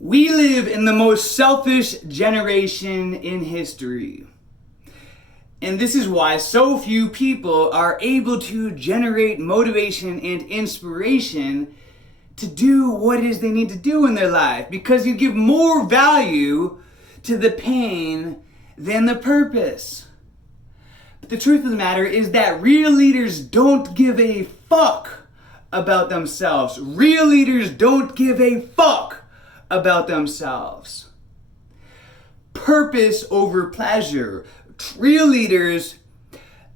We live in the most selfish generation in history. And this is why so few people are able to generate motivation and inspiration to do what it is they need to do in their life. Because you give more value to the pain than the purpose. But the truth of the matter is that real leaders don't give a fuck about themselves. Real leaders don't give a fuck about themselves. Purpose over pleasure. Real leaders,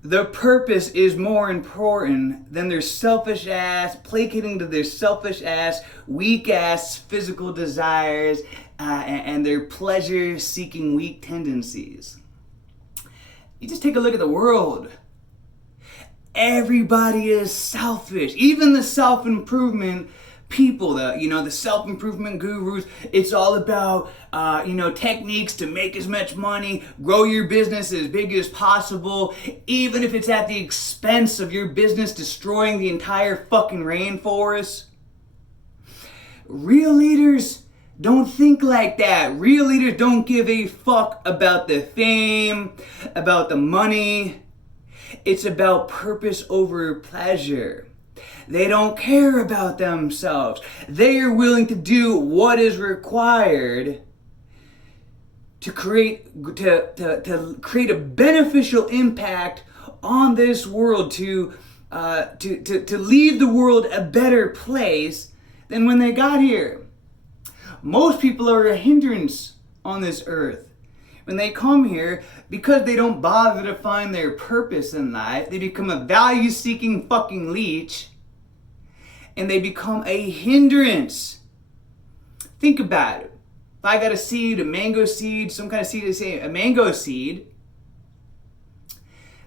the purpose is more important than their selfish ass, placating to their selfish ass, weak ass physical desires and their pleasure seeking weak tendencies. You just take a look at the world. Everybody is selfish. Even the self-improvement people, the self-improvement gurus, it's all about, techniques to make as much money, grow your business as big as possible, even if it's at the expense of your business destroying the entire fucking rainforest. Real leaders don't think like that. Real leaders don't give a fuck about the fame, about the money. It's about purpose over pleasure. They don't care about themselves. They are willing to do what is required to create a beneficial impact on this world, to leave the world a better place than when they got here. Most people are a hindrance on this earth. When they come here, because they don't bother to find their purpose in life, they become a value-seeking fucking leech. And they become a hindrance. Think about it. If I got a seed, a mango seed, some kind of seed, say a mango seed,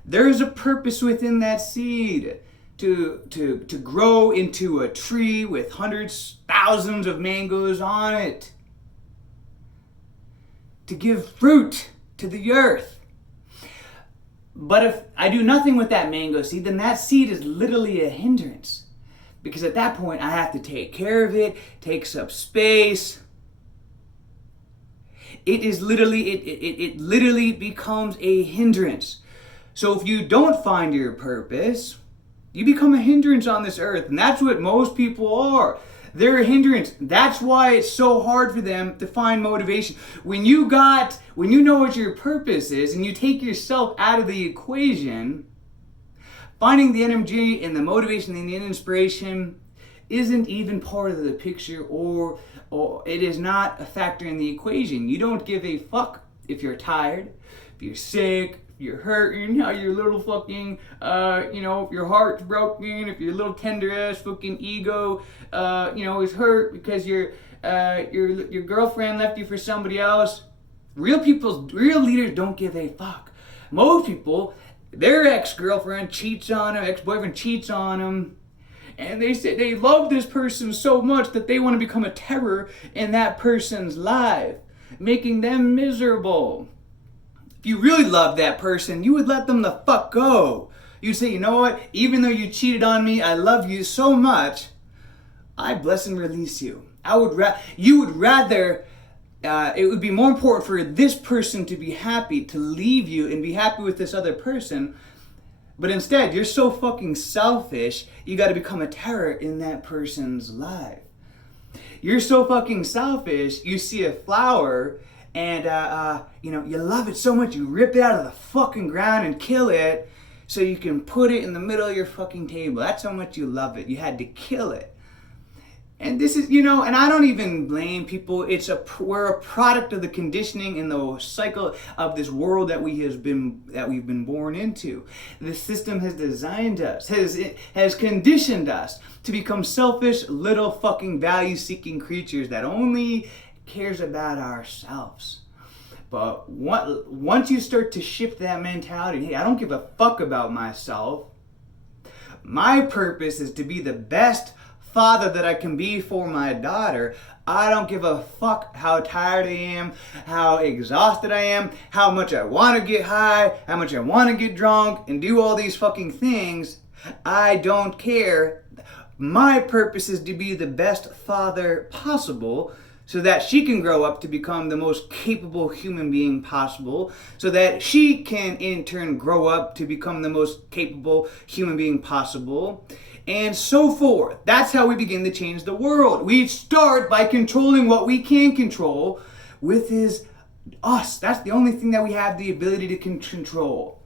there's a purpose within that seed to grow into a tree with hundreds, thousands of mangoes on it. To give fruit to the earth. But if I do nothing with that mango seed, then that seed is literally a hindrance. Because at that point, I have to take care of it, takes up space. It is literally, it literally becomes a hindrance. So if you don't find your purpose, you become a hindrance on this earth. And that's what most people are. They're a hindrance. That's why it's so hard for them to find motivation. When you know what your purpose is and you take yourself out of the equation, finding the energy and the motivation and the inspiration isn't even part of the picture, or it is not a factor in the equation. You don't give a fuck if you're tired, if you're sick, if you're hurt, your little fucking, if your heart's broken, if your little tender ass fucking ego, is hurt because your girlfriend left you for somebody else. Real leaders don't give a fuck. Most people, their ex-girlfriend cheats on them, ex-boyfriend cheats on them, and they say they love this person so much that they want to become a terror in that person's life, making them miserable. If you really love that person, you would let them the fuck go. You'd say, you know what, even though you cheated on me, I love you so much, I bless and release you. It would be more important for this person to be happy, to leave you and be happy with this other person. But instead, you're so fucking selfish, you got to become a terror in that person's life. You're so fucking selfish, you see a flower and, you love it so much, you rip it out of the fucking ground and kill it so you can put it in the middle of your fucking table. That's how much you love it. You had to kill it. And this is, and I don't even blame people. We're a product of the conditioning and the cycle of this world that we've been born into. The system has designed us, has conditioned us to become selfish, little fucking value-seeking creatures that only cares about ourselves. But once you start to shift that mentality, hey, I don't give a fuck about myself. My purpose is to be the best father that I can be for my daughter. I don't give a fuck how tired I am, how exhausted I am, how much I want to get high, how much I want to get drunk and do all these fucking things. I don't care. My purpose is to be the best father possible so that she can grow up to become the most capable human being possible, so that she can in turn grow up to become the most capable human being possible, and so forth. That's how we begin to change the world. We start by controlling what we can control, with is us. That's the only thing that we have the ability to control.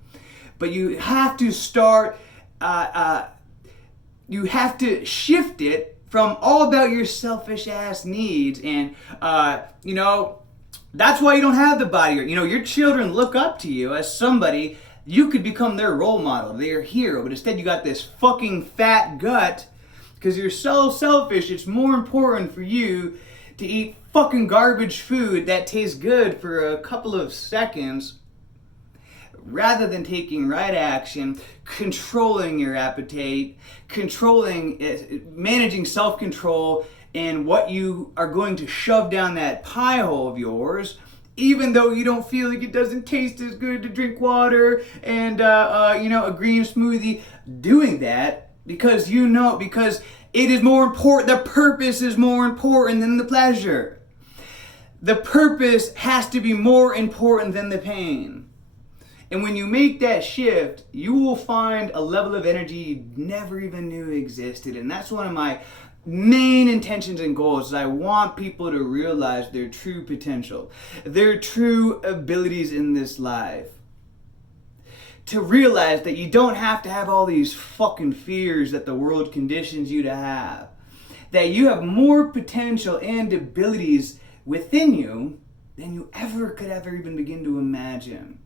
But you have to start, you have to shift it from all about your selfish ass needs, and that's why you don't have the body. Your children look up to you as somebody you could become their role model, their hero, but instead you got this fucking fat gut because you're so selfish. It's more important for you to eat fucking garbage food that tastes good for a couple of seconds rather than taking right action, controlling your appetite, managing self-control and what you are going to shove down that pie hole of yours, even though you don't feel like it doesn't taste as good to drink water and a green smoothie. Doing that because it is more important. The purpose is more important than the pleasure. The purpose has to be more important than the pain. And when you make that shift, you will find a level of energy you never even knew existed. And that's one of my main intentions and goals. Is I want people to realize their true potential, their true abilities in this life. To realize that you don't have to have all these fucking fears that the world conditions you to have. That you have more potential and abilities within you than you could ever even begin to imagine.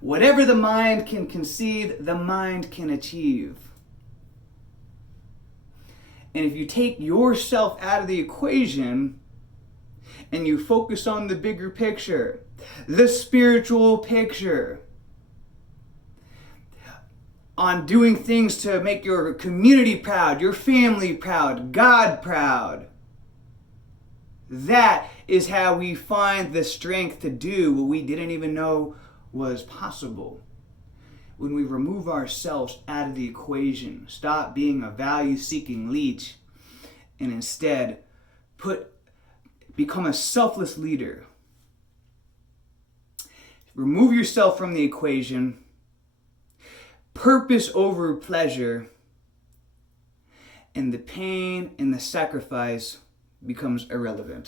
Whatever the mind can conceive, the mind can achieve. And if you take yourself out of the equation and you focus on the bigger picture, the spiritual picture, on doing things to make your community proud, your family proud, God proud, that is how we find the strength to do what we didn't even know was possible. When we remove ourselves out of the equation, stop being a value-seeking leech, and instead become a selfless leader. Remove yourself from the equation, purpose over pleasure, and the pain and the sacrifice becomes irrelevant.